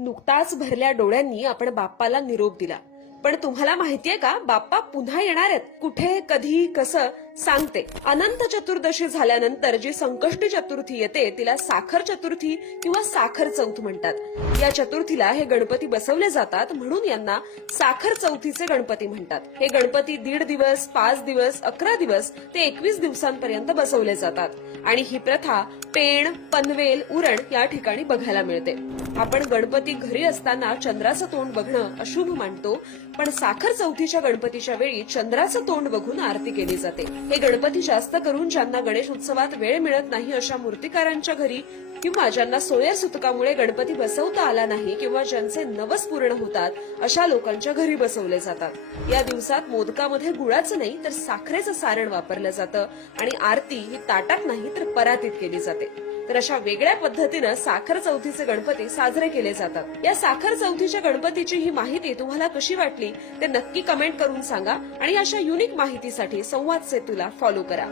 नुकताच भरल्या डोळ्यांनी आपण बाप्पाला निरोप दिला. पण तुम्हाला माहितीये का, बाप्पा पुन्हा येणार आहेत. कुठे, कधी, कसं सांगते. अनंत चतुर्दशी झाल्यानंतर जी संकष्टी चतुर्थी येते तिला साखर चतुर्थी किंवा साखर चौथ म्हणतात. या चतुर्थीला हे गणपती बसवले जातात, म्हणून यांना साखर चौथीचे गणपती म्हणतात. हे गणपती 1.5 दिवस, 5 दिवस, 11 दिवस ते 21 दिवसांपर्यंत बसवले जातात. आणि ही प्रथा पेण, पनवेल, उरण या ठिकाणी बघायला मिळते. आपण गणपती घरी असताना चंद्राचं तोंड बघणं अशुभ मानतो, पण साखर चौथीच्या गणपतीच्या वेळी चंद्राचं तोंड बघून आरती केली जाते. हे गणपती जास्त करून ज्यांना गणेश उत्सवात वेळ मिळत नाही अशा मूर्तिकारांच्या घरी, किंवा ज्यांना सोयर सुतकामुळे गणपती बसवता आला नाही, किंवा ज्यांचे नवस पूर्ण होतात अशा लोकांच्या घरी बसवले जातात. या दिवसात मोदकामध्ये गुळाचं नाही तर साखरेचं सारण वापरलं जातं आणि आरती ही ताटात नाही तर परातीत केली जाते. तर अशा वेगळ्या पद्धतीनं साखर चौथीचे गणपती साजरे केले जातात. या साखर चौथीच्या गणपतीची ही माहिती तुम्हाला कशी वाटली ते नक्की कमेंट करून सांगा आणि अशा युनिक माहितीसाठी संवाद सेतूला फॉलो करा.